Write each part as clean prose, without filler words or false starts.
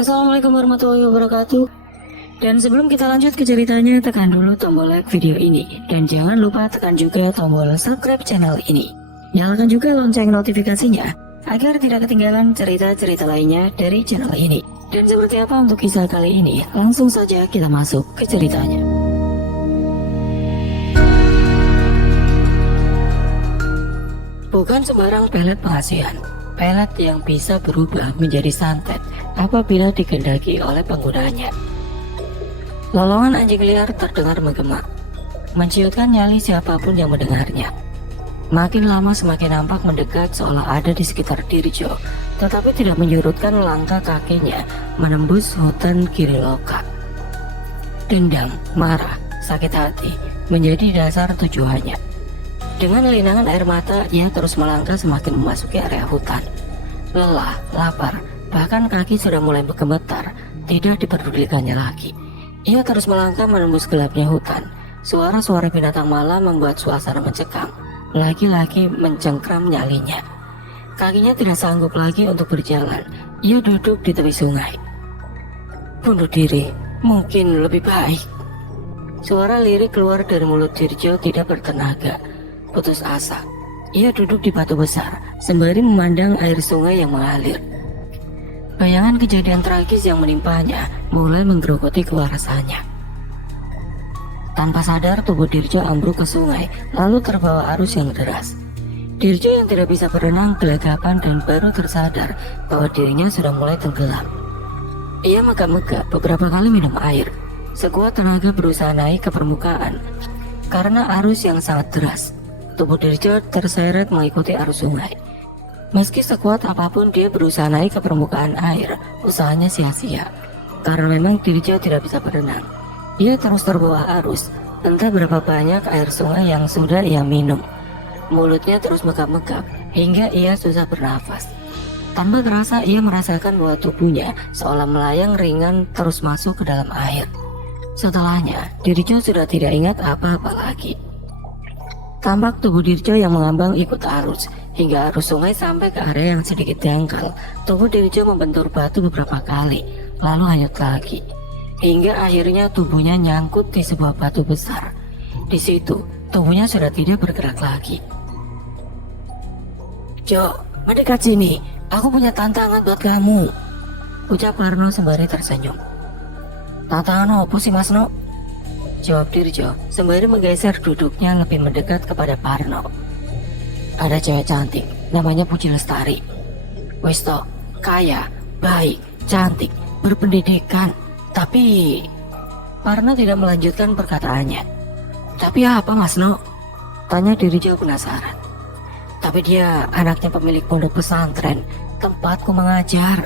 Assalamualaikum warahmatullahi wabarakatuh. Dan sebelum kita lanjut ke ceritanya, tekan dulu tombol like video ini. Dan jangan lupa tekan juga tombol subscribe channel ini. Nyalakan juga lonceng notifikasinya, agar tidak ketinggalan cerita-cerita lainnya dari channel ini. Dan seperti apa untuk kisah kali ini? Langsung saja kita masuk ke ceritanya. Bukan sembarang pelet pengasihan. Pelet yang bisa berubah menjadi santet apabila dikehendaki oleh penggunanya. Lolongan anjing liar terdengar menggema, menciutkan nyali siapapun yang mendengarnya. Makin lama semakin nampak mendekat seolah ada di sekitar Dirjo, tetapi tidak menyurutkan langkah kakinya menembus hutan Kiriloka. Dendam, marah, sakit hati menjadi dasar tujuannya. Dengan linangan air mata, ia terus melangkah semakin memasuki area hutan. Lelah, lapar, bahkan kaki sudah mulai bergemetar, tidak diperdulikannya lagi. Ia terus melangkah menembus gelapnya hutan. Suara-suara binatang malam membuat suasana mencekam. Lagi-lagi mencengkram nyalinya. Kakinya tidak sanggup lagi untuk berjalan. Ia duduk di tepi sungai. Bunuh diri, mungkin lebih baik. Suara lirik keluar dari mulut Dirjo tidak bertenaga. Putus asa, ia duduk di batu besar sembari memandang air sungai yang mengalir. Bayangan kejadian tragis yang menimpanya mulai menggerogoti kewarasannya. Tanpa sadar tubuh Dirjo ambruk ke sungai, lalu terbawa arus yang deras. Dirjo yang tidak bisa berenang gelagapan dan baru tersadar bahwa dirinya sudah mulai tenggelam. Ia megap-megap beberapa kali minum air. Sekuat tenaga berusaha naik ke permukaan karena arus yang sangat deras. Tubuh Dirjo terseret mengikuti arus sungai. Meski sekuat apapun dia berusaha naik ke permukaan air, usahanya sia-sia. Karena memang Dirjo tidak bisa berenang. Ia terus terbawa arus, entah berapa banyak air sungai yang sudah ia minum. Mulutnya terus megap-megap, hingga ia susah bernafas. Tanpa terasa ia merasakan bahwa tubuhnya seolah melayang ringan terus masuk ke dalam air. Setelahnya, Dirjo sudah tidak ingat apa-apa lagi. Tampak tubuh Dirjo yang mengambang ikut arus, hingga arus sungai sampai ke area yang sedikit dangkal. Tubuh Dirjo membentur batu beberapa kali, lalu hanyut lagi. Hingga akhirnya tubuhnya nyangkut di sebuah batu besar. Di situ, tubuhnya sudah tidak bergerak lagi. Jo, mendekat sini, aku punya tantangan buat kamu, ucap Parno sembari tersenyum. Tantangan apa sih Mas No? Jawab Dirjo sembari menggeser duduknya lebih mendekat kepada Parno. Ada cewek cantik, namanya Puji Lestari. Wis toh, kaya, baik, cantik, berpendidikan. Tapi Parno tidak melanjutkan perkataannya. Tapi apa Mas No? Tanya Dirjo penasaran. Tapi dia anaknya pemilik pondok pesantren tempatku mengajar.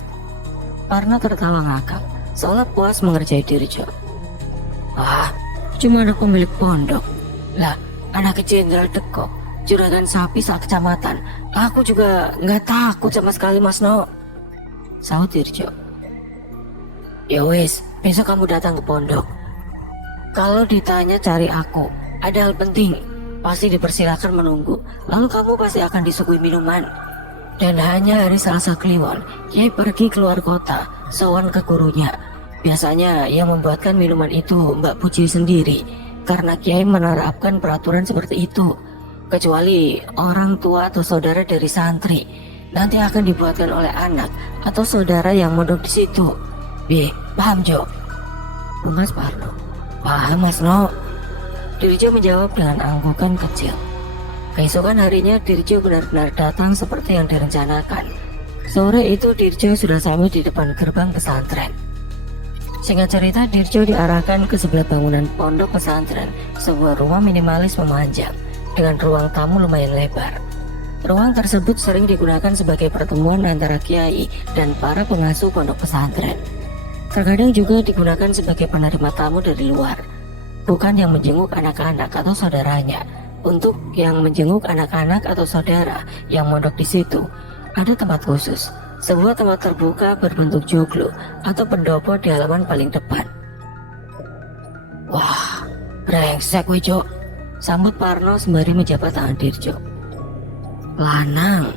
Parno tertawa ngakak, seolah puas mengerjai Dirjo. Cuma anak pemilik pondok. Lah, anak Jenderal Dekok, juragan sapi kecamatan. Aku juga nggak takut sama sekali Mas No, sahut Dirjo. Ya wes, besok kamu datang ke pondok. Kalau ditanya cari aku, ada hal penting, pasti dipersilakan menunggu. Lalu kamu pasti akan disuguhi minuman. Dan hanya hari Selasa Kliwon, Kiai pergi keluar kota, sowan ke gurunya. Biasanya ia membuatkan minuman itu Mbak Puji sendiri, karena Kiai menerapkan peraturan seperti itu. Kecuali orang tua atau saudara dari santri, nanti akan dibuatkan oleh anak atau saudara yang mondok di situ. Paham Jo? Bungas Parno. Paham Mas No. Dirjo menjawab dengan anggukan kecil. Keesokan harinya Dirjo benar-benar datang seperti yang direncanakan. Sore itu Dirjo sudah sampai di depan gerbang pesantren. Singkat cerita, Dirjo diarahkan ke sebelah bangunan pondok pesantren, sebuah rumah minimalis memanjang, dengan ruang tamu lumayan lebar. Ruang tersebut sering digunakan sebagai pertemuan antara kiai dan para pengasuh pondok pesantren. Terkadang juga digunakan sebagai penerima tamu dari luar, bukan yang menjenguk anak-anak atau saudaranya. Untuk yang menjenguk anak-anak atau saudara yang mondok di situ, ada tempat khusus. Sebuah tempat terbuka berbentuk joglo atau pendopo di halaman paling depan. Wah, brengsek we Jo, sambut Parno sembari menjabat tangan Dirjo. Lanang,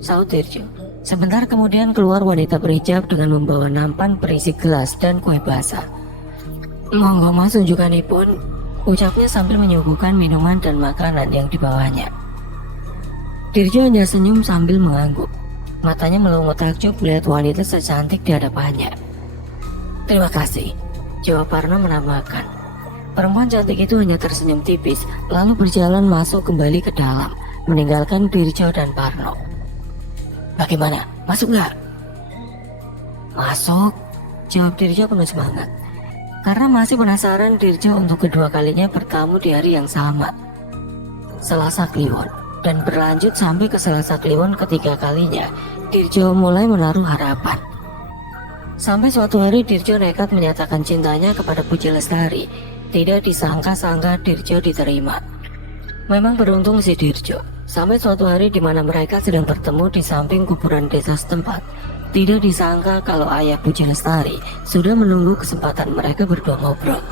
sahut Dirjo. Sebentar kemudian keluar wanita berhijab dengan membawa nampan berisi gelas dan kue basah. "Monggo mas, unjukanipun," ucapnya sambil menyuguhkan minuman dan makanan yang dibawanya. Dirjo hanya senyum sambil mengangguk. Matanya melongo takjub melihat wanita secantik di hadapannya. "Terima kasih," jawab Parno menambahkan. Perempuan cantik itu hanya tersenyum tipis, lalu berjalan masuk kembali ke dalam, meninggalkan Dirjo dan Parno. "Bagaimana? Masuk nggak?" "Masuk," jawab Dirjo penuh semangat. Karena masih penasaran, Dirjo untuk kedua kalinya bertamu di hari yang sama, Selasa Kliwon. Dan berlanjut sampai ke Selasa Kliwon ketiga kalinya, Dirjo mulai menaruh harapan. Sampai suatu hari Dirjo nekat menyatakan cintanya kepada Puji Lestari. Tidak disangka-sangka Dirjo diterima. Memang beruntung si Dirjo. Sampai suatu hari di mana mereka sedang bertemu di samping kuburan desa setempat, tidak disangka kalau ayah Puji Lestari sudah menunggu kesempatan mereka berdua ngobrol.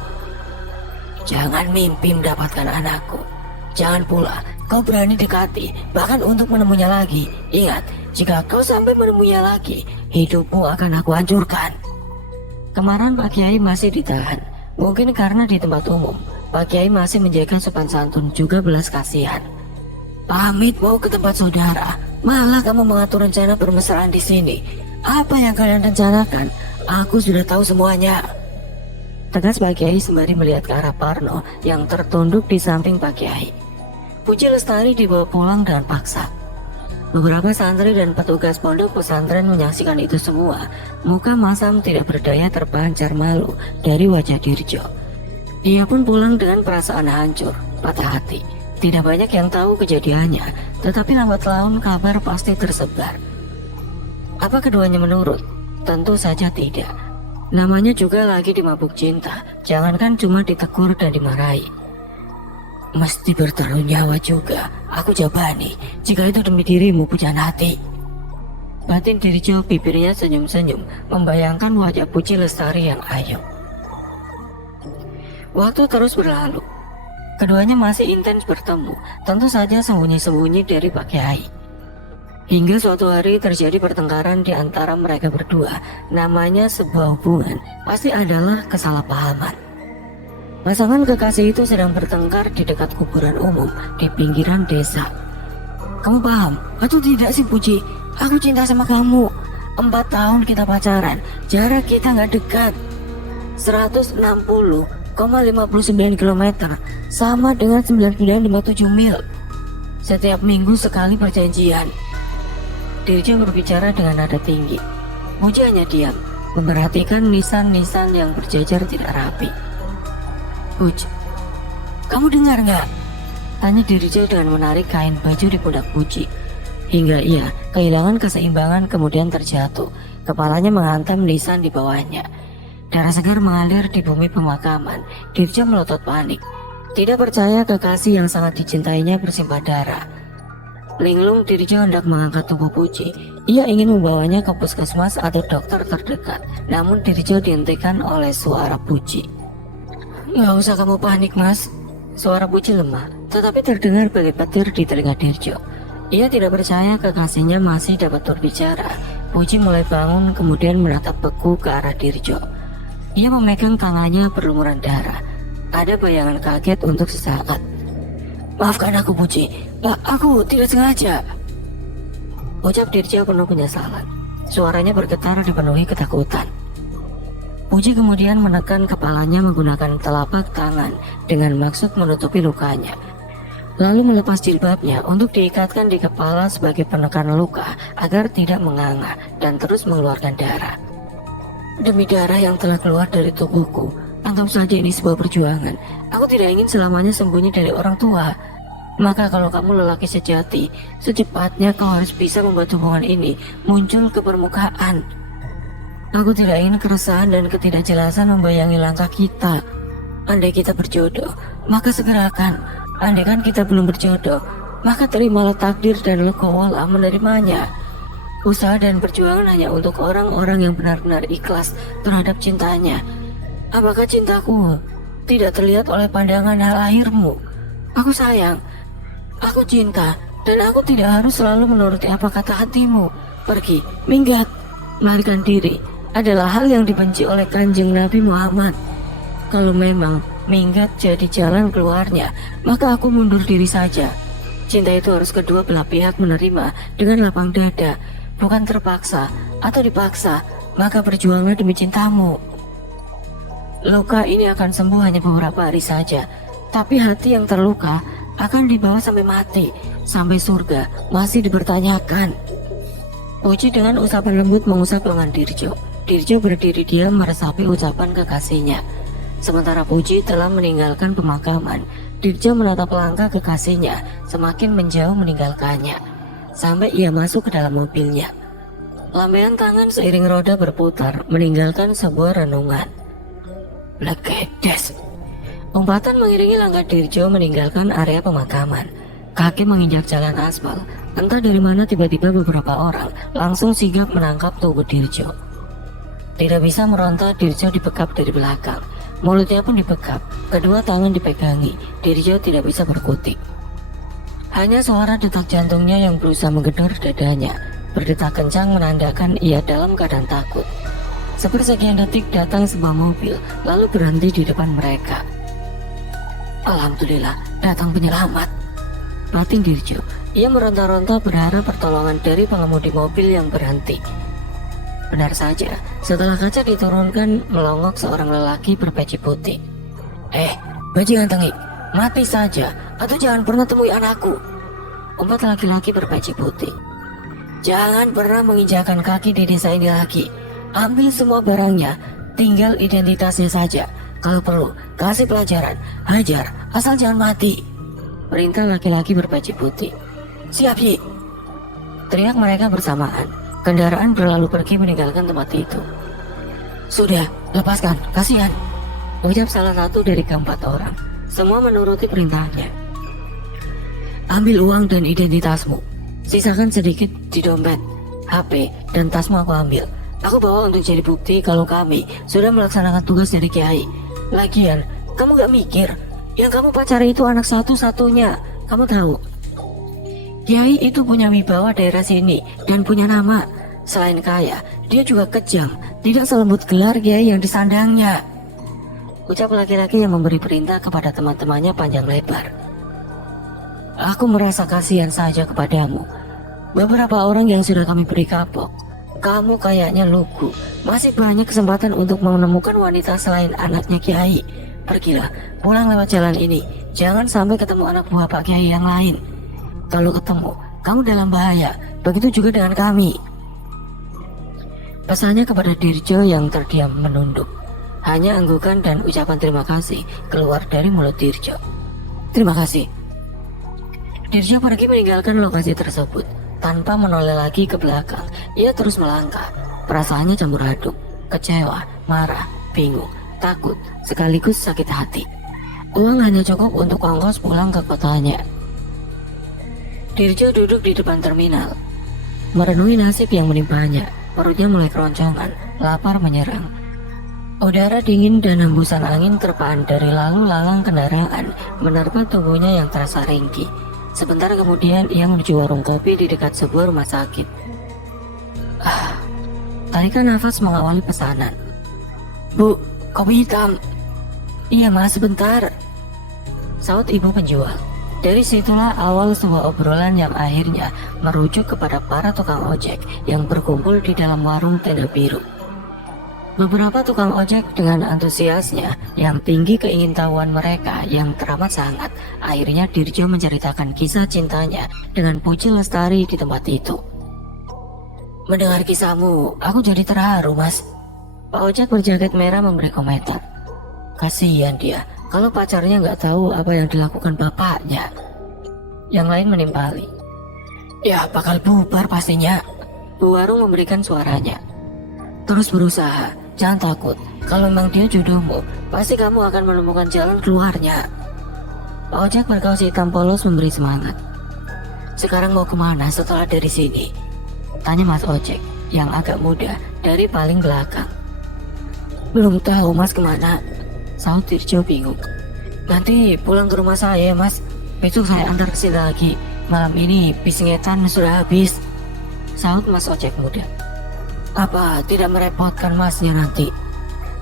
"Jangan mimpi mendapatkan anakku. Jangan pula kau berani dekati, bahkan untuk menemuinya lagi. Ingat, jika kau sampai menemuinya lagi, hidupmu akan aku hancurkan." Kemarahan Pak Kiai masih ditahan. Mungkin karena di tempat umum, Pak Kiai masih menjaga sopan santun juga belas kasihan. "Pamit mau ke tempat saudara, malah kamu mengatur rencana permesraan di sini. Apa yang kalian rencanakan? Aku sudah tahu semuanya," tegas Pak Kiai sembari melihat ke arah Parno yang tertunduk di samping Pak Kiai. Puji Lestari dibawa pulang dengan paksa. Beberapa santri dan petugas pondok pesantren menyaksikan itu semua. Muka masam tidak berdaya terpancar malu dari wajah Dirjo. Dia pun pulang dengan perasaan hancur, patah hati. Tidak banyak yang tahu kejadiannya, tetapi lambat laun kabar pasti tersebar. Apa keduanya menurut? Tentu saja tidak. Namanya juga lagi dimabuk cinta, jangankan cuma ditegur dan dimarahi. "Mesti bertaruh nyawa juga, aku jabani, jika itu demi dirimu pujaan hati." Batin Dirjo, bibirnya senyum-senyum, membayangkan wajah Puji Lestari yang ayu. Waktu terus berlalu. Keduanya masih intens bertemu, tentu saja sembunyi-sembunyi dari Pak Kiai. Hingga suatu hari terjadi pertengkaran di antara mereka berdua. Namanya sebuah hubungan, pasti adalah kesalahpahaman. Pasangan kekasih itu sedang bertengkar di dekat kuburan umum di pinggiran desa. "Kamu paham atau tidak sih Puji? Aku cinta sama kamu. 4 tahun kita pacaran, jarak kita nggak dekat. 160,59 km, sama dengan 9957 mil. Setiap minggu sekali perjanjian." Dirjo berbicara dengan nada tinggi. Puji hanya diam, memperhatikan nisan-nisan yang berjajar tidak rapi. "Puj, kamu dengar nggak?" tanya Dirjo dengan menarik kain baju di pundak Puji. Hingga ia kehilangan keseimbangan kemudian terjatuh. Kepalanya menghantam nisan di bawahnya. Darah segar mengalir di bumi pemakaman. Dirjo melotot panik. Tidak percaya kekasih yang sangat dicintainya bersimbah darah. Linglung Dirjo hendak mengangkat tubuh Puji. Ia ingin membawanya ke puskesmas atau dokter terdekat. Namun Dirjo dihentikan oleh suara Puji. "Nggak usah kamu panik mas." Suara Puji lemah, tetapi terdengar bagai petir di telinga Dirjo. Ia tidak percaya kekasihnya masih dapat berbicara. Puji mulai bangun kemudian menatap beku ke arah Dirjo. Ia memegang tangannya berlumuran darah. Ada bayangan kaget untuk sesaat. "Maafkan aku Puji, aku tidak sengaja," ucap Dirjo penuh penyesalan. Suaranya bergetar dipenuhi ketakutan. Puji kemudian menekan kepalanya menggunakan telapak tangan dengan maksud menutupi lukanya. Lalu melepas jilbabnya untuk diikatkan di kepala sebagai penekan luka agar tidak menganga dan terus mengeluarkan darah. "Demi darah yang telah keluar dari tubuhku, anggap saja ini sebuah perjuangan. Aku tidak ingin selamanya sembunyi dari orang tua. Maka kalau kamu lelaki sejati, secepatnya kau harus bisa membuat hubungan ini muncul ke permukaan. Aku tidak ingin keresahan dan ketidakjelasan membayangi langkah kita. Andai kita berjodoh, maka segerakan. Andai kan kita belum berjodoh, maka terimalah takdir dan legowolah menerimanya. Usaha dan perjuangan hanya untuk orang-orang yang benar-benar ikhlas terhadap cintanya. Apakah cintaku tidak terlihat oleh pandangan hal lahirmu? Aku sayang, aku cinta, dan aku tidak harus selalu menuruti apa kata hatimu. Pergi, minggat, melarikan diri adalah hal yang dibenci oleh Kanjeng Nabi Muhammad. Kalau memang minggat jadi jalan keluarnya, maka aku mundur diri saja. Cinta itu harus kedua belah pihak menerima dengan lapang dada, bukan terpaksa atau dipaksa. Maka berjuanglah demi cintamu. Luka ini akan sembuh hanya beberapa hari saja, tapi hati yang terluka akan dibawa sampai mati, sampai surga masih dipertanyakan. Puji dengan usapan lembut mengusap lengan Dirjo. Dirjo berdiri diam meresapi ucapan kekasihnya. Sementara Puji telah meninggalkan pemakaman, Dirjo menatap langkah kekasihnya semakin menjauh meninggalkannya, sampai ia masuk ke dalam mobilnya. Lambaian tangan seiring roda berputar meninggalkan sebuah renungan. Legedes. Umpatan mengiringi langkah Dirjo meninggalkan area pemakaman. Kaki menginjak jalan aspal. Entah dari mana tiba-tiba beberapa orang langsung sigap menangkap tubuh Dirjo. Tidak bisa meronta, Dirjo dibekap dari belakang. Mulutnya pun dibekap, kedua tangan dipegangi. Dirjo tidak bisa berkutik. Hanya suara detak jantungnya yang berusaha menggedor dadanya. Berdetak kencang menandakan ia dalam keadaan takut. Sepersekian detik datang sebuah mobil, lalu berhenti di depan mereka. Alhamdulillah, datang penyelamat, batin Dirjo. Ia meronta-ronta berharap pertolongan dari pengemudi mobil yang berhenti. Benar saja, setelah kaca diturunkan, melongok seorang lelaki berpeci putih. Bajingan tengik, mati saja atau jangan pernah temui anakku, umpat laki-laki berpeci putih. Jangan pernah menginjakan kaki di desa ini lagi. Ambil semua barangnya, tinggal identitasnya saja. Kalau perlu, kasih pelajaran, hajar, asal jangan mati, perintah laki-laki berpeci putih. Siap, Yi, teriak mereka bersamaan. Kendaraan berlalu pergi meninggalkan tempat itu. Sudah, lepaskan, kasihan, ucap salah satu dari keempat orang. Semua menuruti perintahnya. Ambil uang dan identitasmu, sisakan sedikit di dompet, HP, dan tasmu aku ambil. Aku bawa untuk jadi bukti kalau kami sudah melaksanakan tugas dari Kiai. Lagian, kamu gak mikir, yang kamu pacari itu anak satu-satunya. Kamu tahu, Kiai itu punya wibawa daerah sini dan punya nama. Selain kaya, dia juga kejam, tidak selembut gelar Kiai yang disandangnya, ucap laki-laki yang memberi perintah kepada teman-temannya panjang lebar. Aku merasa kasihan saja kepadamu. Beberapa orang yang sudah kami beri kapok. Kamu kayaknya lugu. Masih banyak kesempatan untuk menemukan wanita selain anaknya Kiai. Pergilah, pulang lewat jalan ini. Jangan sampai ketemu anak buah Pak Kiai yang lain. Kalau ketemu, kamu dalam bahaya. Begitu juga dengan kami. Pesannya kepada Dirjo yang terdiam menunduk. Hanya anggukan dan ucapan terima kasih keluar dari mulut Dirjo. Terima kasih. Dirjo pergi meninggalkan lokasi tersebut. Tanpa menoleh lagi ke belakang, ia terus melangkah. Perasaannya campur aduk, kecewa, marah, bingung, takut, sekaligus sakit hati. Uang hanya cukup untuk ongkos pulang ke kotanya. Dirjo duduk di depan terminal, merenungi nasib yang menimpanya. Perutnya mulai keroncongan, lapar menyerang. Udara dingin dan hembusan angin terpaan dari lalu lalang kendaraan menerpa tubuhnya yang terasa ringkih. Sebentar kemudian ia menuju warung kopi di dekat sebuah rumah sakit. Tarikan nafas mengawali pesanan. Bu, kopi hitam. Iya mas, sebentar, saut ibu penjual. Dari situlah awal sebuah obrolan yang akhirnya merujuk kepada para tukang ojek yang berkumpul di dalam warung tenda biru. Beberapa tukang ojek dengan antusiasnya yang tinggi keingintahuan mereka yang teramat sangat, akhirnya Dirjo menceritakan kisah cintanya dengan Puji Lestari di tempat itu. Mendengar kisahmu, aku jadi terharu mas. Pak ojek berjaket merah memberi komentar. Kasihan dia, kalau pacarnya nggak tahu apa yang dilakukan bapaknya. Yang lain menimpali. Ya bakal bubar pastinya. Bu Warung memberikan suaranya. Terus berusaha, jangan takut. Kalau memang dia jodohmu, pasti kamu akan menemukan jalan keluarnya. Pak ojek berkaus hitam polos memberi semangat. Sekarang mau kemana setelah dari sini? Tanya Mas ojek yang agak muda dari paling belakang. Belum tahu mas kemana, saut Dirjo bingung. Nanti pulang ke rumah saya mas, besok saya antar ke sini lagi. Malam ini bis ngetan sudah habis. Sahut Mas Ojek muda. Apa tidak merepotkan masnya nanti?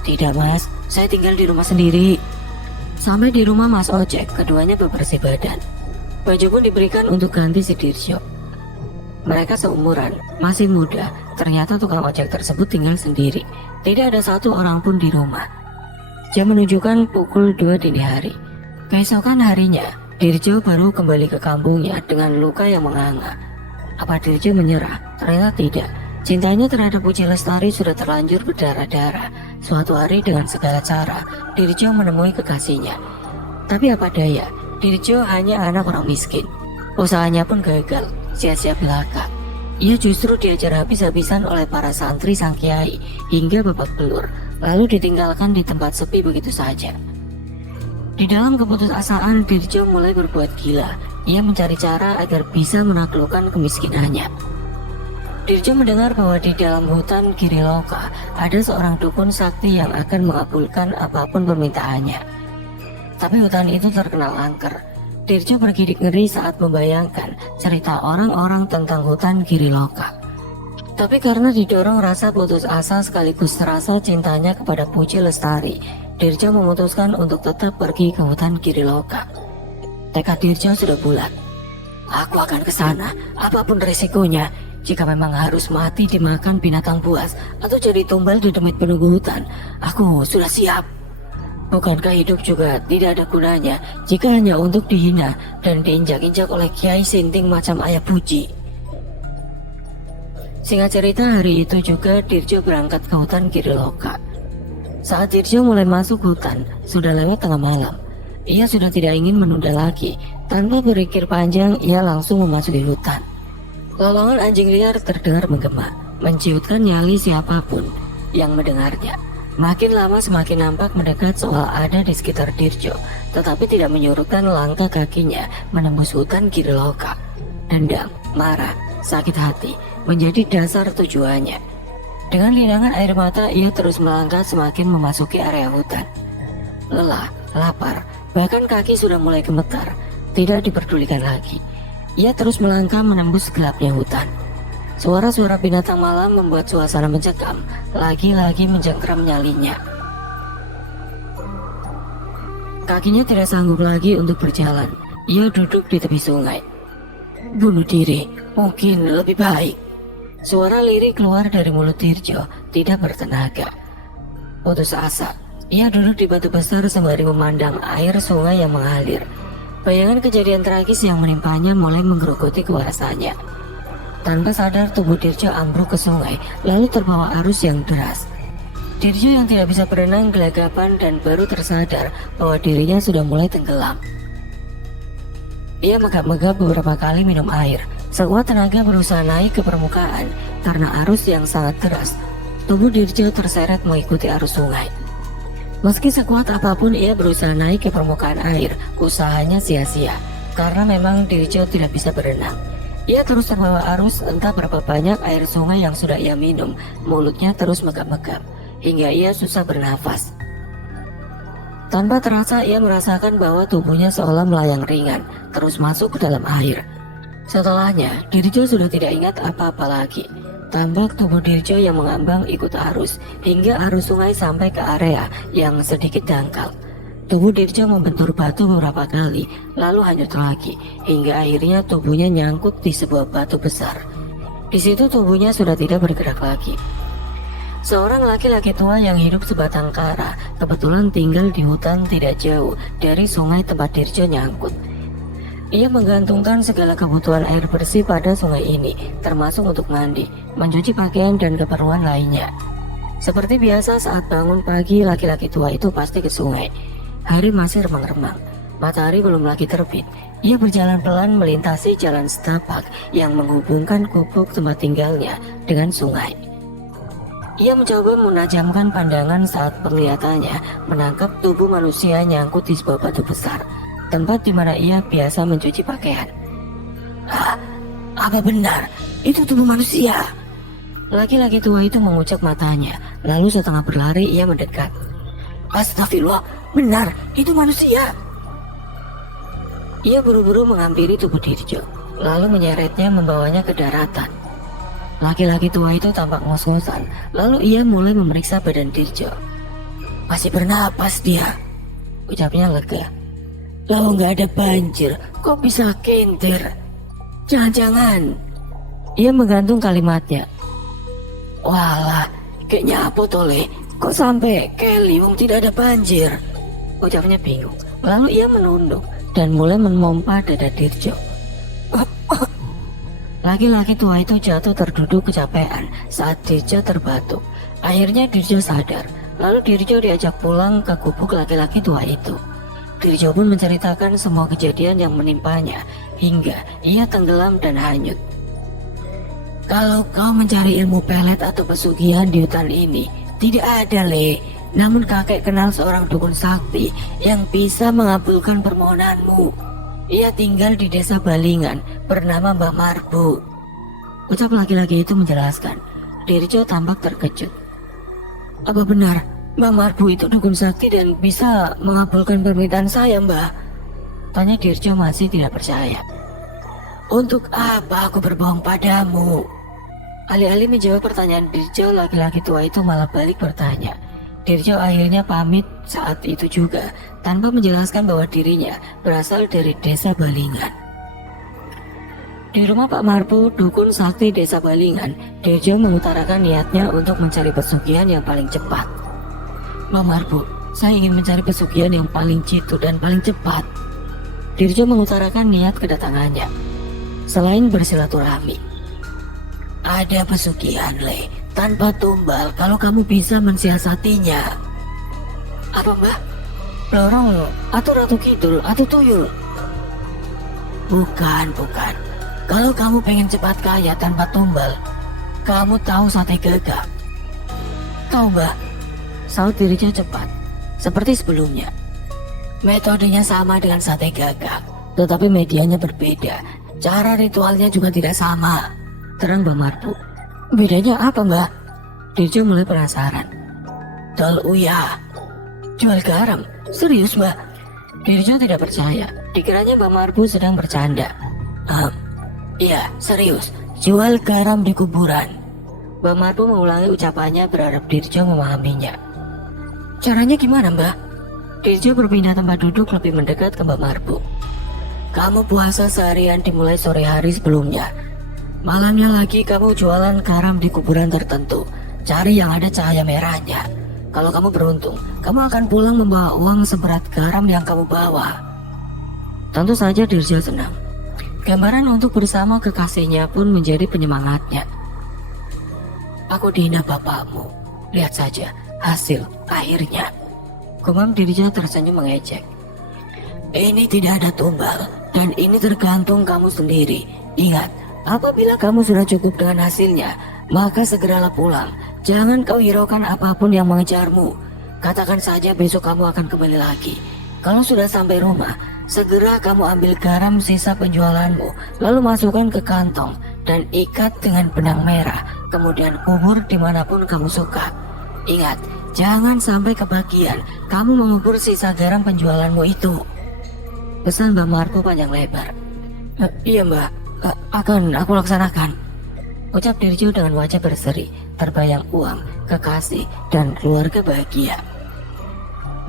Tidak mas, saya tinggal di rumah sendiri. Sampai di rumah Mas Ojek, keduanya bebersih badan. Baju pun diberikan untuk ganti si Dirjo. Mereka seumuran, masih muda. Ternyata tukang ojek tersebut tinggal sendiri. Tidak ada satu orang pun di rumah. Jam menunjukkan pukul 2 dini hari. Keesokan harinya, Dirjo baru kembali ke kampungnya dengan luka yang menganga. Apa Dirjo menyerah? Ternyata tidak. Cintanya terhadap Puji Lestari sudah terlanjur berdarah-darah. Suatu hari dengan segala cara, Dirjo menemui kekasihnya. Tapi apa daya, Dirjo hanya anak orang miskin. Usahanya pun gagal, sia-sia belaka. Ia justru diajar habis-habisan oleh para santri sang kiai hingga babak belur, lalu ditinggalkan di tempat sepi begitu saja. Di dalam keputusasaan, Dirjo mulai berbuat gila. Ia mencari cara agar bisa menaklukkan kemiskinannya. Dirjo mendengar bahwa di dalam hutan Giriloka ada seorang dukun sakti yang akan mengabulkan apapun permintaannya. Tapi hutan itu terkenal angker. Dirjo bergidik ngeri saat membayangkan cerita orang-orang tentang hutan Giriloka. Tapi karena didorong rasa putus asa sekaligus rasa cintanya kepada Puji Lestari, Dirjo memutuskan untuk tetap pergi ke hutan Giriloka. Tekad Dirjo sudah bulat. Aku akan ke sana, apapun risikonya. Jika memang harus mati dimakan binatang buas atau jadi tumbal di demit penunggu hutan, aku sudah siap. Bukankah hidup juga tidak ada gunanya jika hanya untuk dihina dan diinjak-injak oleh Kiai Sinting macam Ayah Puji? Singkat cerita, hari itu juga Dirjo berangkat ke hutan Giriloka. Saat Dirjo mulai masuk hutan, sudah lewat tengah malam. Ia sudah tidak ingin menunda lagi. Tanpa berpikir panjang, ia langsung memasuki hutan. Lolongan anjing liar terdengar menggema, menciutkan nyali siapapun yang mendengarnya. Makin lama semakin nampak mendekat soal ada di sekitar Dirjo, tetapi tidak menyurutkan langkah kakinya menembus hutan Giriloka. Dendam, marah, sakit hati menjadi dasar tujuannya. Dengan linangan air mata, ia terus melangkah semakin memasuki area hutan. Lelah, lapar, bahkan kaki sudah mulai gemetar, tidak diperdulikan lagi. Ia terus melangkah menembus gelapnya hutan. Suara-suara binatang malam membuat suasana mencekam, lagi-lagi mencengkram nyalinya. Kakinya tidak sanggup lagi untuk berjalan. Ia duduk di tepi sungai. Bunuh diri, mungkin lebih baik. Suara lirih keluar dari mulut Dirjo, tidak bertenaga. Putus asa, ia duduk di batu besar sembari memandang air sungai yang mengalir. Bayangan kejadian tragis yang menimpanya mulai menggerogoti kewarasannya. Tanpa sadar tubuh Dirjo ambruk ke sungai, lalu terbawa arus yang deras. Dirjo yang tidak bisa berenang gelagapan dan baru tersadar bahwa dirinya sudah mulai tenggelam. Ia megap-megap beberapa kali minum air. Sekuat tenaga berusaha naik ke permukaan karena arus yang sangat deras. Tubuh Dirjo terseret mengikuti arus sungai. Meski sekuat apapun ia berusaha naik ke permukaan air, usahanya sia-sia karena memang Dirjo tidak bisa berenang. Ia terus terbawa arus, entah berapa banyak air sungai yang sudah ia minum. Mulutnya terus megap-megap hingga ia susah bernafas. Tanpa terasa ia merasakan bahwa tubuhnya seolah melayang ringan, terus masuk ke dalam air. Setelahnya, Dirjo sudah tidak ingat apa-apa lagi. Tampak tubuh Dirjo yang mengambang ikut arus hingga arus sungai sampai ke area yang sedikit dangkal. Tubuh Dirjo membentur batu beberapa kali, lalu hanyut lagi hingga akhirnya tubuhnya nyangkut di sebuah batu besar. Di situ tubuhnya sudah tidak bergerak lagi. Seorang laki-laki tua yang hidup sebatang kara kebetulan tinggal di hutan tidak jauh dari sungai tempat Dirjo nyangkut. Ia menggantungkan segala kebutuhan air bersih pada sungai ini, termasuk untuk mandi, mencuci pakaian dan keperluan lainnya. Seperti biasa saat bangun pagi, laki-laki tua itu pasti ke sungai. Hari masih remang-remang, matahari belum lagi terbit. Ia berjalan pelan melintasi jalan setapak yang menghubungkan gubuk tempat tinggalnya dengan sungai. Ia mencoba menajamkan pandangan saat penglihatannya menangkap tubuh manusia nyangkut di sebuah batu besar, tempat di mana ia biasa mencuci pakaian. Apa benar? Itu tubuh manusia? Laki-laki tua itu mengucap matanya, lalu setengah berlari ia mendekat. Astagfirullah, benar, itu manusia. Ia buru-buru menghampiri tubuh Dirjo, lalu menyeretnya membawanya ke daratan. Laki-laki tua itu tampak ngos-ngosan, lalu ia mulai memeriksa badan Dirjo. Masih bernapas dia, ucapnya lega. Lalu nggak ada banjir, kok bisa kintir? Jangan-jangan. Ia menggantung kalimatnya. Walah, kayaknya apa tole? Kok sampai Keliung tidak ada banjir? Ucapnya bingung. Lalu ia menunduk dan mulai memompa dada Dirjo. Laki-laki tua itu jatuh terduduk kecapean saat Dirjo terbatuk. Akhirnya Dirjo sadar. Lalu Dirjo diajak pulang ke gubuk laki-laki tua itu. Dirjo pun menceritakan semua kejadian yang menimpanya hingga ia tenggelam dan hanyut. Kalau kau mencari ilmu pelet atau pesugihan di hutan ini, tidak ada Le. Namun kakek kenal seorang dukun sakti yang bisa mengabulkan permohonanmu. Ia tinggal di desa Balingan bernama Mbah Marbu. Ucap laki-laki itu menjelaskan. Dirjo tampak terkejut. Apa benar Mbah Marbu itu dukun sakti dan bisa mengabulkan permintaan saya, Mbah? Tanya Dirjo masih tidak percaya. Untuk apa aku berbohong padamu? Alih-alih menjawab pertanyaan Dirjo, laki-laki tua itu malah balik bertanya. Dirjo akhirnya pamit saat itu juga, tanpa menjelaskan bahwa dirinya berasal dari desa Balingan. Di rumah Pak Marbu, dukun sakti desa Balingan, Dirjo mengutarakan niatnya untuk mencari pesugihan yang paling cepat. Pak Marbu, saya ingin mencari pesugihan yang paling jitu dan paling cepat. Dirjo mengutarakan niat kedatangannya. Selain bersilaturahmi, ada pesugihan Le, tanpa tumbal kalau kamu bisa mensiasatinya. Apa Mbah? Lorong atau Ratu Kidul atau Tuyul? Bukan. Kalau kamu pengen cepat kaya tanpa tumbal, kamu tahu sate gagak? Tahu Mbah? Saut Dirjo cepat, seperti sebelumnya. Metodenya sama dengan sate gagak, tetapi medianya berbeda. Cara ritualnya juga tidak sama, terang Mbah Marbu. Bedanya apa Mbah? Dirjo mulai penasaran. Dol Uya, jual garam? Serius Mbah? Dirjo tidak percaya, dikiranya Mbah Marbu sedang bercanda. Iya, serius, jual garam di kuburan. Mbah Marbu mengulangi ucapannya berharap Dirjo memahaminya. Caranya gimana Mbah? Dirjo berpindah tempat duduk lebih mendekat ke Mbah Marbu. Kamu puasa seharian dimulai sore hari sebelumnya. Malamnya lagi kamu jualan garam di kuburan tertentu. Cari yang ada cahaya merahnya. Kalau kamu beruntung, kamu akan pulang membawa uang seberat garam yang kamu bawa. Tentu saja Dirjo senang. Gambaran untuk bersama kekasihnya pun menjadi penyemangatnya. Aku dihina bapakmu. Lihat saja hasil akhirnya. Gumam Dirjo tersenyum mengejek. Ini tidak ada tumbal dan ini tergantung kamu sendiri. Ingat, apabila kamu sudah cukup dengan hasilnya, maka segeralah pulang. Jangan kau hiraukan apapun yang mengejarmu. Katakan saja besok kamu akan kembali lagi. Kalau sudah sampai rumah, segera kamu ambil garam sisa penjualanmu, lalu masukkan ke kantong dan ikat dengan benang merah, kemudian kubur dimanapun kamu suka. Ingat, jangan sampai kebagian kamu mengubur sisa garam penjualanmu itu. Pesan Mbah Marbu panjang lebar. Iya Mbah, akan aku laksanakan. Ucap Dirjo dengan wajah berseri, terbayang uang, kekasih, dan keluarga bahagia.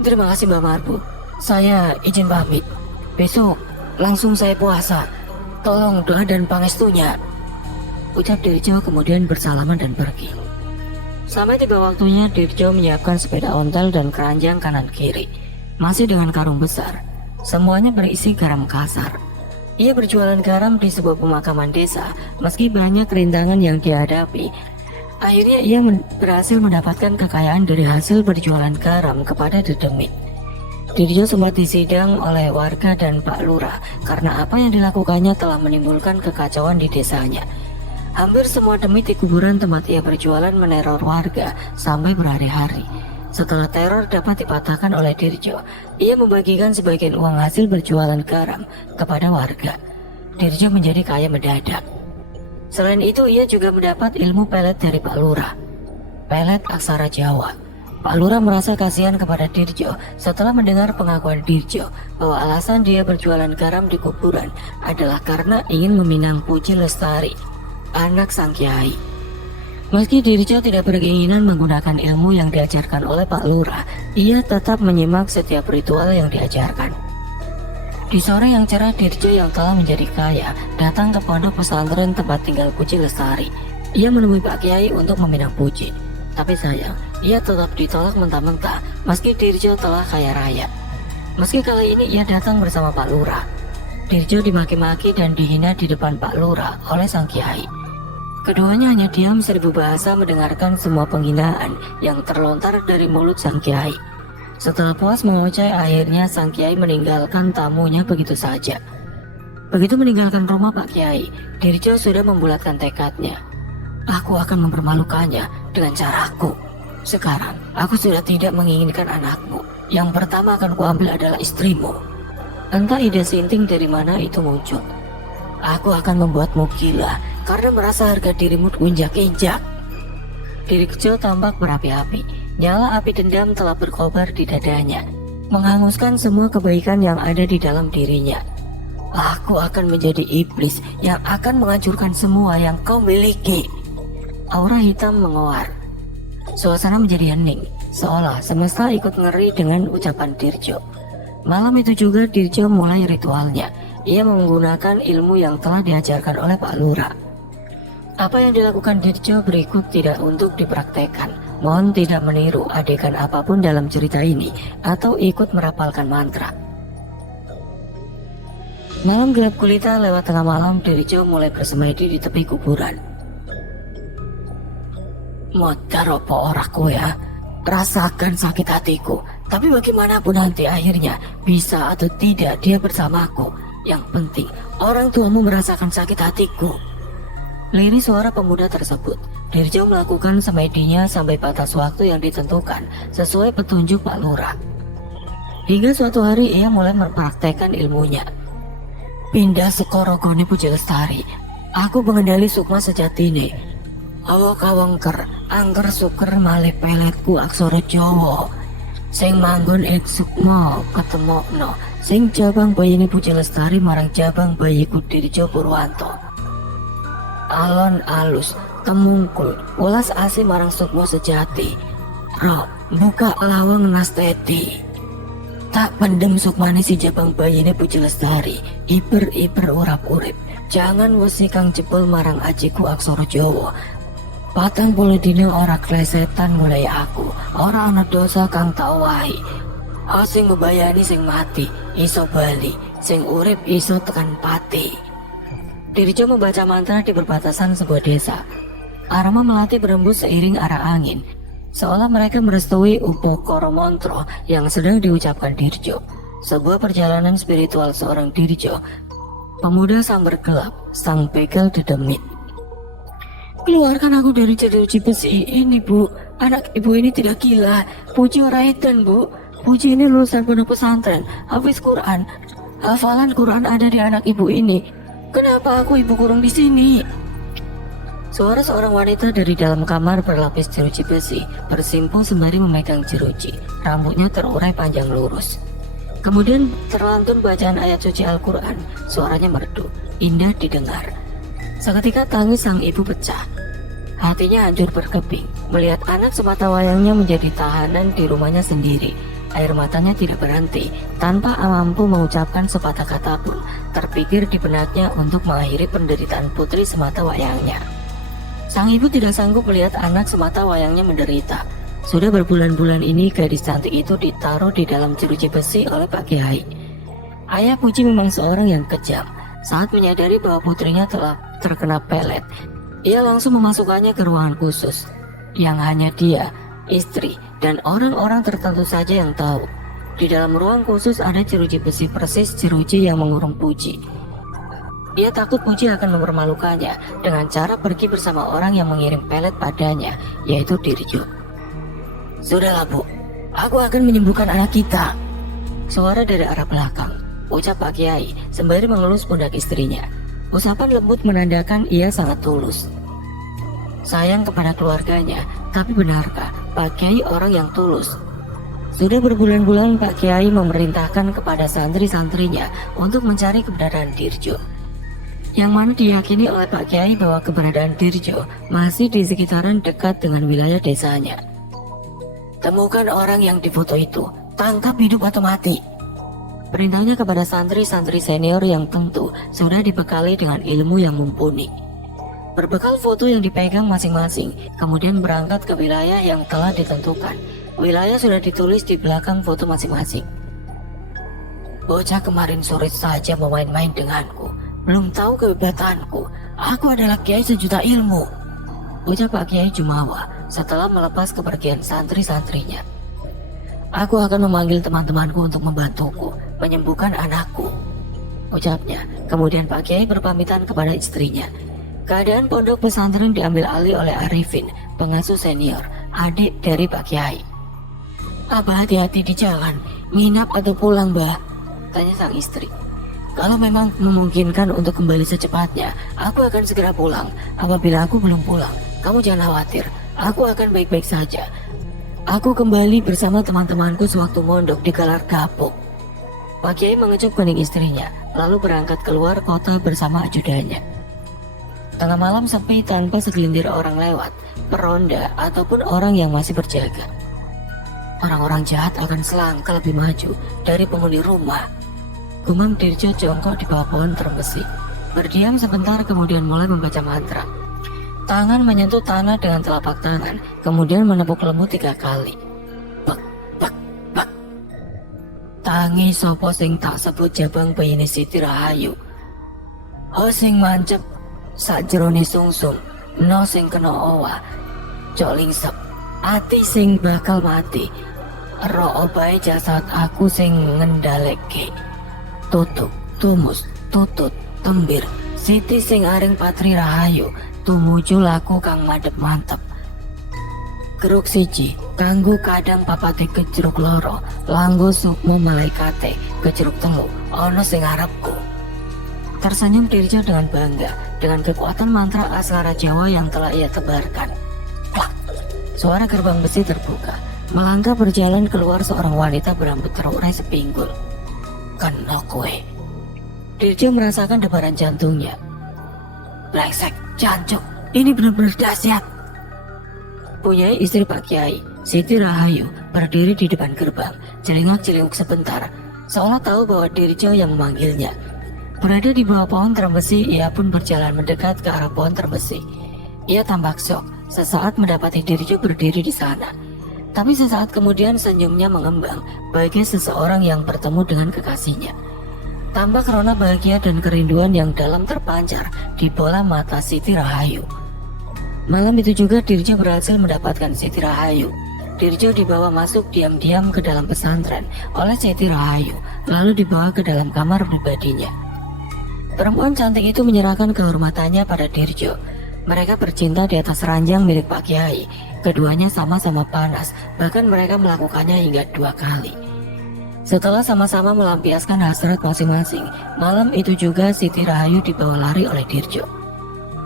Terima kasih Mbah Marbu. Saya izin pamit. Besok langsung saya puasa. Tolong doa dan pangestunya. Ucap Dirjo kemudian bersalaman dan pergi. Sampai tiba waktunya, Dirjo menyiapkan sepeda ontel dan keranjang kanan kiri, masih dengan karung besar. Semuanya berisi garam kasar. Ia berjualan garam di sebuah pemakaman desa, meski banyak rintangan yang dihadapi. Akhirnya ia berhasil mendapatkan kekayaan dari hasil berjualan garam kepada Dedemit. Dirjo sempat disidang oleh warga dan Pak Lurah karena apa yang dilakukannya telah menimbulkan kekacauan di desanya. Hampir semua demit di kuburan tempat ia berjualan meneror warga sampai berhari-hari. Setelah teror dapat dipatahkan oleh Dirjo, ia membagikan sebagian uang hasil berjualan garam kepada warga. Dirjo menjadi kaya mendadak. Selain itu, ia juga mendapat ilmu pelet dari Pak Lurah, pelet aksara Jawa. Pak Lurah merasa kasihan kepada Dirjo setelah mendengar pengakuan Dirjo bahwa alasan dia berjualan garam di kuburan adalah karena ingin meminang Puji Lestari, anak sang kiai. Meski Dirjo tidak berkeinginan menggunakan ilmu yang diajarkan oleh Pak Lurah, ia tetap menyimak setiap ritual yang diajarkan. Di sore yang cerah, Dirjo yang telah menjadi kaya datang ke pondok pesantren tempat tinggal Puji Lestari. Ia menemui Pak Kiai untuk meminang Puji. Tapi sayang, ia tetap ditolak mentah-mentah meski Dirjo telah kaya raya. Meski kali ini ia datang bersama Pak Lurah. Dirjo dimaki-maki dan dihina di depan Pak Lurah oleh sang Kiai. Keduanya hanya diam 1000 bahasa mendengarkan semua penghinaan yang terlontar dari mulut sang Kiai. Setelah puas mengoceh, akhirnya sang Kiai meninggalkan tamunya begitu saja. Begitu meninggalkan rumah Pak Kiai, Dirjo sudah membulatkan tekadnya. Aku akan mempermalukannya dengan caraku. Sekarang, aku sudah tidak menginginkan anakmu. Yang pertama akan kuambil adalah istrimu. Entah ide sinting dari mana itu muncul. Aku akan membuatmu gila karena merasa harga dirimu diinjak-injak. Dirjo tampak berapi-api. Nyala api dendam telah berkobar di dadanya, menghanguskan semua kebaikan yang ada di dalam dirinya. Aku akan menjadi iblis yang akan menghancurkan semua yang kau miliki. Aura hitam menguar. Suasana menjadi hening, seolah semesta ikut ngeri dengan ucapan Dirjo. Malam itu juga Dirjo mulai ritualnya. Ia menggunakan ilmu yang telah diajarkan oleh Pak Lurah. Apa yang dilakukan Dirjo berikut tidak untuk dipraktekkan. Mohon tidak meniru adegan apapun dalam cerita ini atau ikut merapalkan mantra. Malam gelap gulita lewat tengah malam, Dirjo mulai bersemedi di tepi kuburan. Modar apa oraku ya? Rasakan sakit hatiku, tapi bagaimanapun nanti akhirnya bisa atau tidak dia bersamaku. Yang penting orang tuamu merasakan sakit hatiku. Lirik suara pemuda tersebut. Dirjo melakukan semedinya sampai batas waktu yang ditentukan sesuai petunjuk Pak Lurah. Hingga suatu hari ia mulai mempraktekkan ilmunya. Pindah sekorogone Puji Lestari. Aku pengendali sukma sejatine. Awa kawengker, angker suker malih peletku aksara Jawa. Sing manggon ing sukma ketemokno. Sing jabang bayine Puji Lestari marang jabang bayiku Dirjo Purwanto. Alon alus, temungkul, welas asih marang sukma sejati. Roh, buka lawang nasteti. Tak pendem sukmane si jabang bayine Puji Lestari. Iper-iper urap-urip. Jangan wesi kang jebol marang ajiku aksara Jawa. 40 dina ora klesetan mulai aku. Ora ana dosa kang tak wahi. Sing mbebayani sing mati iso bali, sing urip iso tekan pati. Dirjo membaca mantra di perbatasan sebuah desa. Aroma melati berembus seiring arah angin, seolah mereka merestui upokoro mantra yang sedang diucapkan Dirjo. Sebuah perjalanan spiritual seorang Dirjo, pemuda sambar gelap, sang begal dedemit. Keluarkan aku dari jeruji besi ini, Bu. Anak ibu ini tidak gila. Puji ora edan, Bu. Puji ini lulusan pondok pesantren, hafiz Quran. Hafalan Quran ada di anak ibu ini. Kenapa aku ibu kurung di sini? Suara seorang wanita dari dalam kamar berlapis jeruji besi bersimpuh sembari memegang jeruji. Rambutnya terurai panjang lurus. Kemudian terlantun bacaan ayat suci Al-Quran. Suaranya merdu, indah didengar. Seketika tangis sang ibu pecah. Hatinya hancur berkeping melihat anak semata wayangnya menjadi tahanan di rumahnya sendiri. Air matanya tidak berhenti tanpa mampu mengucapkan sepatah kata pun terpikir di benaknya untuk mengakhiri penderitaan putri semata wayangnya. Sang ibu tidak sanggup melihat anak semata wayangnya menderita. Sudah berbulan-bulan ini gadis cantik itu ditaruh di dalam jeruji besi oleh Pak Kiai. Ayah Puji memang seorang yang kejam. Saat menyadari bahwa putrinya telah terkena pelet, ia langsung memasukkannya ke ruangan khusus yang hanya dia, istri, dan orang-orang tertentu saja yang tahu. Di dalam ruang khusus ada jeruji besi persis jeruji yang mengurung Puji. Ia takut Puji akan mempermalukannya dengan cara pergi bersama orang yang mengirim pelet padanya, yaitu Dirjo. Sudahlah, Bu, aku akan menyembuhkan anak kita. Suara dari arah belakang, ucap Pak Kiai sembari mengelus pundak istrinya. Usapan lembut menandakan ia sangat tulus. Sayang kepada keluarganya, tapi benarkah Pak Kiai orang yang tulus? Sudah berbulan-bulan Pak Kiai memerintahkan kepada santri-santrinya untuk mencari keberadaan Dirjo. yang mana diyakini oleh Pak Kiai bahwa keberadaan Dirjo masih di sekitaran dekat dengan wilayah desanya. Temukan orang yang difoto itu, tangkap hidup atau mati. Perintahnya kepada santri-santri senior yang tentu sudah dibekali dengan ilmu yang mumpuni. Berbekal foto yang dipegang masing-masing, kemudian berangkat ke wilayah yang telah ditentukan. Wilayah sudah ditulis di belakang foto masing-masing. Bocah kemarin sore saja bermain-main denganku, belum tahu kehebatanku. Aku adalah Kiai sejuta ilmu, ucap Pak Kiai Jumawa setelah melepas kepergian santri-santrinya. Aku akan memanggil teman-temanku untuk membantuku menyembuhkan anakku, ucapnya. Kemudian Pak Kiai berpamitan kepada istrinya. Keadaan pondok pesantren diambil alih oleh Arifin, pengasuh senior, adik dari Pak Kiai. Abah hati-hati di jalan, nginap atau pulang, Bah? Tanya sang istri. Kalau memang memungkinkan untuk kembali secepatnya, aku akan segera pulang. Apabila aku belum pulang, kamu jangan khawatir, aku akan baik-baik saja. Aku kembali bersama teman-temanku sewaktu mondok di Galar Gapuk. Pak Kiai mengecup kening istrinya, lalu berangkat keluar kota bersama ajudannya. Tengah malam sepi tanpa segelintir orang lewat, peronda ataupun orang yang masih berjaga. Orang-orang jahat akan selangkah lebih maju dari penghuni rumah. Gumam Dirjo jongkok di bawah pohon terbesi. Berdiam sebentar kemudian mulai membaca mantra. Tangan menyentuh tanah dengan telapak tangan, kemudian menepuk lembu 3 kali. Bak, bak, bak. Tangi sopo sing tak sebut jabang bayine Siti Rahayu. Ho sing mancep sakjerone sungsum, no sing kena owa. Coling sep, ati sing bakal mati. Ro obahe jasad aku sing ngendhaleke. Tutuk, tumus, tutut, tembir, Siti sing aring Patri Rahayu, tumuju laku kang madhep mantep. Geruk siji, kanggo kadang papate kejeruk loro, langgo sukmo malaikate, kejeruk telu, ono sing arepku. Tersenyum Dirjo dengan bangga, dengan kekuatan mantra aslara Jawa yang telah ia tebarkan. Klak, suara gerbang besi terbuka, melangkah berjalan keluar seorang wanita berambut terurai sepinggul. Kena kowe. Dirjo merasakan debaran jantungnya. Brengsek, jancuk, ini benar-benar dahsyat. Punyai istri Pak Kiai, Siti Rahayu, berdiri di depan gerbang, celingak-celinguk sebentar, seolah tahu bahwa Dirjo yang memanggilnya. Berada di bawah pohon terbesi, ia pun berjalan mendekat ke arah pohon terbesi. Ia tampak syok sesaat mendapati Dirjo berdiri di sana. Tapi sesaat kemudian senyumnya mengembang bagai seseorang yang bertemu dengan kekasihnya. Tampak rona bahagia dan kerinduan yang dalam terpancar di bola mata Siti Rahayu. Malam itu juga Dirjo berhasil mendapatkan Siti Rahayu. Dirjo dibawa masuk diam-diam ke dalam pesantren oleh Siti Rahayu, lalu dibawa ke dalam kamar pribadinya. Perempuan cantik itu menyerahkan kehormatannya pada Dirjo. Mereka bercinta di atas ranjang milik Pak Kiai. Keduanya sama-sama panas, bahkan mereka melakukannya hingga 2 kali. Setelah sama-sama melampiaskan hasrat masing-masing, malam itu juga Siti Rahayu dibawa lari oleh Dirjo.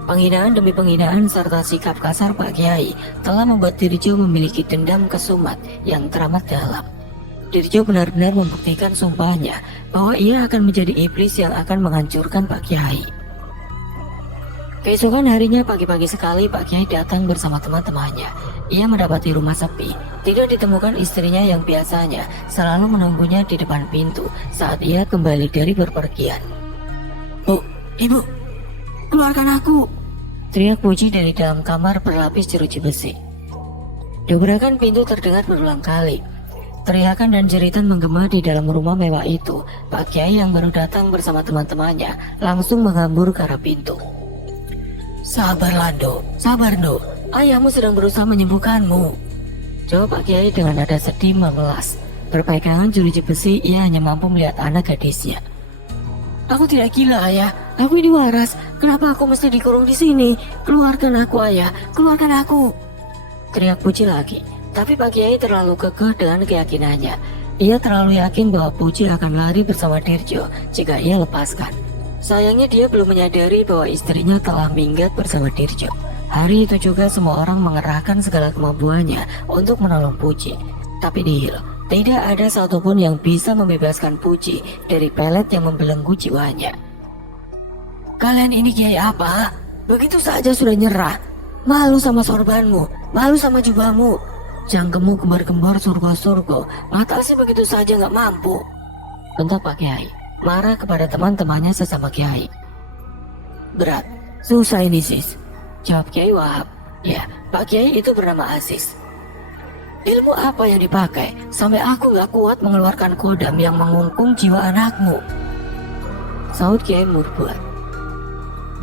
Penghinaan demi penghinaan serta sikap kasar Pak Kiai telah membuat Dirjo memiliki dendam kesumat yang teramat dalam. Dirjo benar-benar membuktikan sumpahnya bahwa ia akan menjadi iblis yang akan menghancurkan Pak Kiai. Keesokan harinya pagi-pagi sekali Pak Kiai datang bersama teman-temannya. Ia mendapati rumah sepi. Tidak ditemukan istrinya yang biasanya selalu menunggunya di depan pintu saat ia kembali dari berpergian. Bu, ibu, keluarkan aku, teriak Puji dari dalam kamar berlapis jeruji besi. Dobrakan pintu terdengar berulang kali. Teriakan dan jeritan menggema di dalam rumah mewah itu. Pak Kiai yang baru datang bersama teman-temannya langsung menghambur ke arah pintu. Sabar Lando, sabar Do, ayahmu sedang berusaha menyembuhkanmu, jawab Pak Kiai dengan nada sedih memelas. Berpegangan jeruji besi, ia hanya mampu melihat anak gadisnya. Aku tidak gila ayah, aku ini waras. Kenapa aku mesti dikurung di sini? Keluarkan aku ayah, keluarkan aku, teriak Puji lagi. Tapi Pak Kiai terlalu kekeh dengan keyakinannya. Ia terlalu yakin bahwa Puji akan lari bersama Dirjo jika ia lepaskan. Sayangnya dia belum menyadari bahwa istrinya telah minggat bersama Dirjo. Hari itu juga semua orang mengerahkan segala kemampuannya untuk menolong Puji. Tapi nihil, tidak ada satupun yang bisa membebaskan Puji dari pelet yang membelenggu jiwanya. Kalian ini kiai apa? Begitu saja sudah nyerah. Malu sama sorbanmu, malu sama jubahmu. Jangkemu kembar-kembar surga-surga, atasi begitu saja nggak mampu. Bentak Pak Kiai, marah kepada teman-temannya sesama kiai. Berat, susah ini sis, jawab Kiai Wahab. Ya, Pak Kiai itu bernama Aziz. Ilmu apa yang dipakai sampai aku gak kuat mengeluarkan kodam yang mengungkung jiwa anakmu? Saud Kiai Murbuat.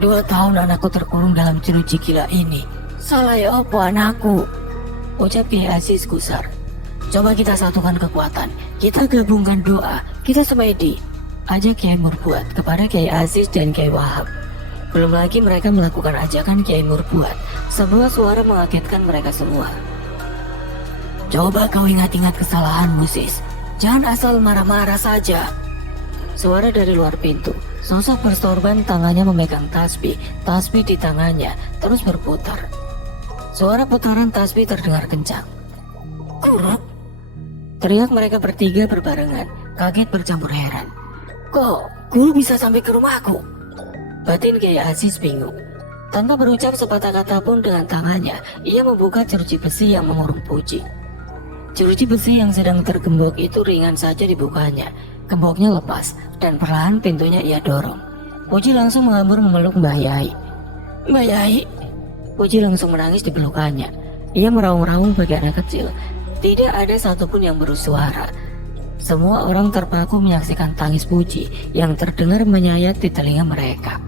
2 tahun anakku terkurung dalam jeruji gila ini. Salah ya apa anakku? Ucap Kiai Aziz gusar. Coba kita satukan kekuatan, kita gabungkan doa, kita semedi. Ajak Kiai Murbuat kepada Kiai Aziz dan Kiai Wahab. Belum lagi mereka melakukan ajakan Kiai Murbuat. Sebuah suara mengagetkan mereka semua. Coba kau ingat-ingat kesalahanmu sis. Jangan asal marah-marah saja. Suara dari luar pintu. Sosok bersorban tangannya memegang tasbih. Tasbih di tangannya terus berputar. Suara putaran tasbih terdengar kencang. Kuruk. Teriak mereka bertiga berbarengan. Kaget bercampur heran. Kok guru bisa sampai ke rumahku? Batin Kiai Aziz bingung. Tanpa berucap sepatah kata pun dengan tangannya, ia membuka jeruji besi yang mengurung Puji. Jeruji besi yang sedang tergembok itu ringan saja dibukanya. Gemboknya lepas dan perlahan pintunya ia dorong. Puji langsung menghambur memeluk Mbah Yai. Mbah Yai. Puji langsung menangis di pelukannya. Ia meraung-raung bagi anak kecil. Tidak ada satupun yang bersuara. Semua orang terpaku menyaksikan tangis Puji yang terdengar menyayat di telinga mereka.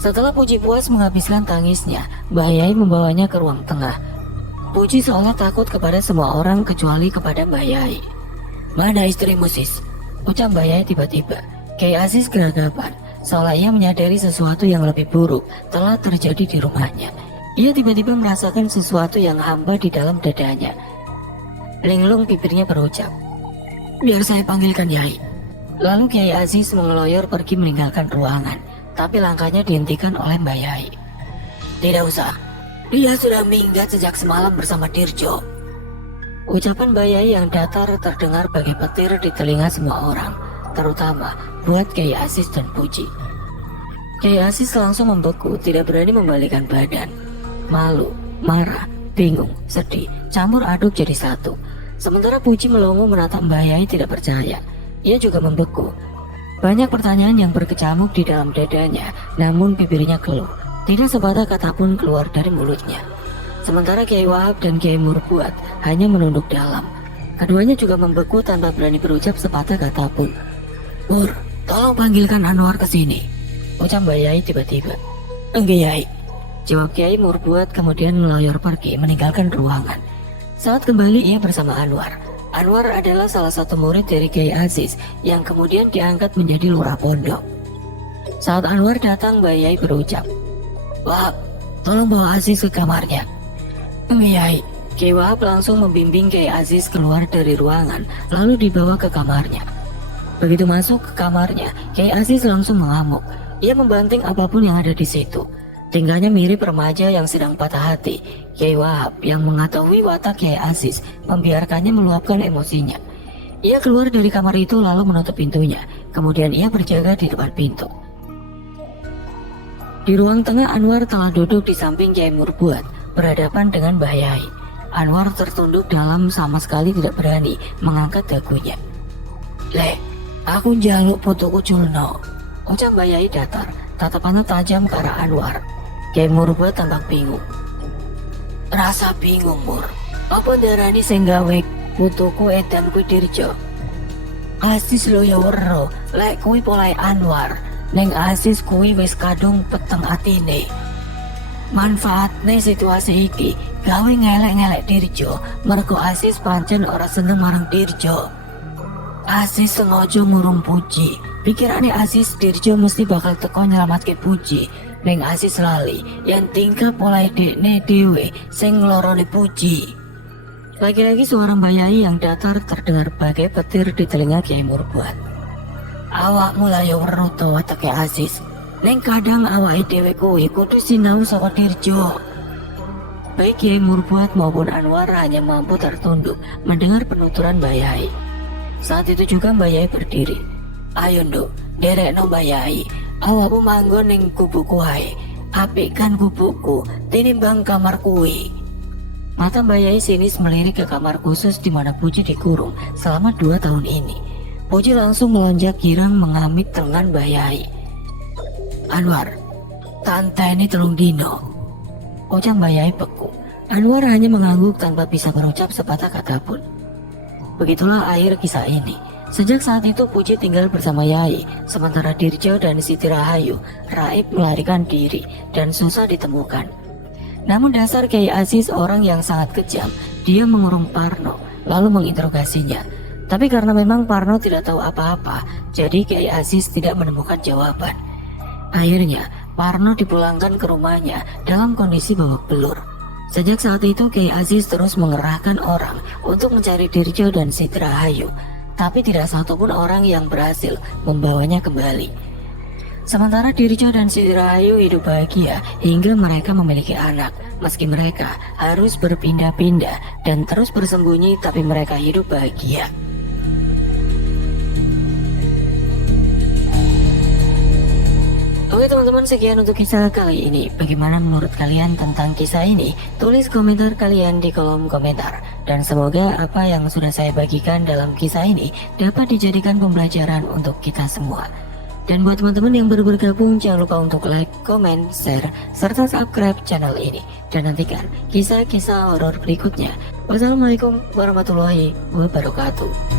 Setelah Puji puas menghabiskan tangisnya, Mbah Yai membawanya ke ruang tengah. Puji seolah takut kepada semua orang kecuali kepada Mbah Yai. Mana istrimu sis? Ucap Mbah Yai tiba-tiba. Kiai Aziz geragapan, seolah ia menyadari sesuatu yang lebih buruk telah terjadi di rumahnya. Ia tiba-tiba merasakan sesuatu yang hamba di dalam dadanya. Linglung bibirnya berucap, biar saya panggilkan Yai. Lalu Kiai Aziz mengeloyor pergi meninggalkan ruangan. Tapi langkahnya dihentikan oleh Mbah Yai. Tidak usah, dia sudah minggat sejak semalam bersama Dirjo. Ucapan Mbah Yai yang datar terdengar bagai petir di telinga semua orang, terutama buat Kiai Aziz dan Puji. Kiai Aziz langsung membeku, tidak berani membalikan badan. Malu, marah, bingung, sedih, campur aduk jadi satu. Sementara Puji melongo menatap Mbah Yai tidak percaya. Ia juga membeku. Banyak pertanyaan yang berkecamuk di dalam dadanya, namun bibirnya keluh. Tidak sepatah kata pun keluar dari mulutnya. Sementara Kiai Wahab dan Kiai Murbuat hanya menunduk dalam. Keduanya juga membeku tanpa berani berucap sepatah kata pun. Mur, tolong panggilkan Anwar ke sini. Ucap Mbah Yai tiba-tiba. Enggak Yai. Jawab Kiai Murbuat kemudian meloyor pergi meninggalkan ruangan. Saat kembali ia bersama Anwar. Anwar adalah salah satu murid dari Kiai Aziz yang kemudian diangkat menjadi lurah pondok. Saat Anwar datang, Mbah Yai berucap, Wahab, tolong bawa Aziz ke kamarnya. Yai. Kiai Wahab langsung membimbing Kiai Aziz keluar dari ruangan, lalu dibawa ke kamarnya. Begitu masuk ke kamarnya, Kiai Aziz langsung mengamuk. Ia membanting apapun yang ada di situ. Tingkahnya mirip remaja yang sedang patah hati. Kiai Wahab yang mengetahui watak Kiai Aziz membiarkannya meluapkan emosinya. Ia keluar dari kamar itu lalu menutup pintunya. Kemudian ia berjaga di depan pintu. Di ruang tengah Anwar telah duduk di samping Kiai Murbuat, berhadapan dengan Mbah Yai. Anwar tertunduk dalam sama sekali tidak berani mengangkat dagunya. Le, aku njaluk putuku culno. Ucap Mbah Yai datar, tatapannya tajam ke arah Anwar. Kiai Murbuat tampak bingung. Rasa bingung Mur, apa darani sing gawe putuku edan kuwi Dirjo? Aziz lo ya wero, lek kuwi polai Anwar, neng Aziz kuwi wis kadung peteng atine. Manfaatne situasi iki gawe ngelek-ngelek Dirjo, mergo Aziz pancen ora seneng marang Dirjo. Aziz sengaja ngurung Puji, pikirane Aziz Dirjo mesti bakal teko nyelamatke Puji. Neng Aziz lali yang tingkah polai dekne dewe sing nglorone Puji. Lagi-lagi suara Mbah Yai yang datar terdengar bagai petir di telinga Kiai Murbuat. Awakmu lah ya weruh to watake Aziz. Neng kadang awake dhewe kuwi kudu sinau saka Dirjo. Baik Kiai Murbuat maupun Anwar hanya mampu tertunduk mendengar penuturan Mbah Yai. Saat itu juga Mbah Yai berdiri. Ayo nduk, derekno Mbah Yai. Awakmu manggon ning kubuku wae. Apik kan kubuku tinimbang kamar kuwi. Mata Mbak Yai sinis melirik ke kamar khusus di mana Puji dikurung selama 2 tahun ini. Puji langsung melonjak girang mengamit lengan Mbak Yai. Anwar, tante ini telung dino. Ucap Mbak Yai beku. Anwar hanya mengangguk tanpa bisa berucap sepatah kata pun. Begitulah akhir kisah ini. Sejak saat itu Puji tinggal bersama Yai, sementara Dirjo dan Siti Rahayu raib melarikan diri dan susah ditemukan. Namun dasar Kiai Aziz orang yang sangat kejam, dia mengurung Parno lalu menginterogasinya. Tapi karena memang Parno tidak tahu apa-apa, jadi Kiai Aziz tidak menemukan jawaban. Akhirnya Parno dipulangkan ke rumahnya dalam kondisi babak belur. Sejak saat itu Kiai Aziz terus mengerahkan orang untuk mencari Dirjo dan Siti Rahayu, tapi tidak satupun orang yang berhasil membawanya kembali. Sementara Dirjo dan Siti Rahayu hidup bahagia hingga mereka memiliki anak, meski mereka harus berpindah-pindah dan terus bersembunyi, tapi mereka hidup bahagia. Oke teman-teman, sekian untuk kisah kali ini. Bagaimana menurut kalian tentang kisah ini? Tulis komentar kalian di kolom komentar. Dan semoga apa yang sudah saya bagikan dalam kisah ini dapat dijadikan pembelajaran untuk kita semua. Dan buat teman-teman yang baru bergabung, jangan lupa untuk like, comment, share, serta subscribe channel ini. Dan nantikan kisah-kisah horor berikutnya. Wassalamualaikum warahmatullahi wabarakatuh.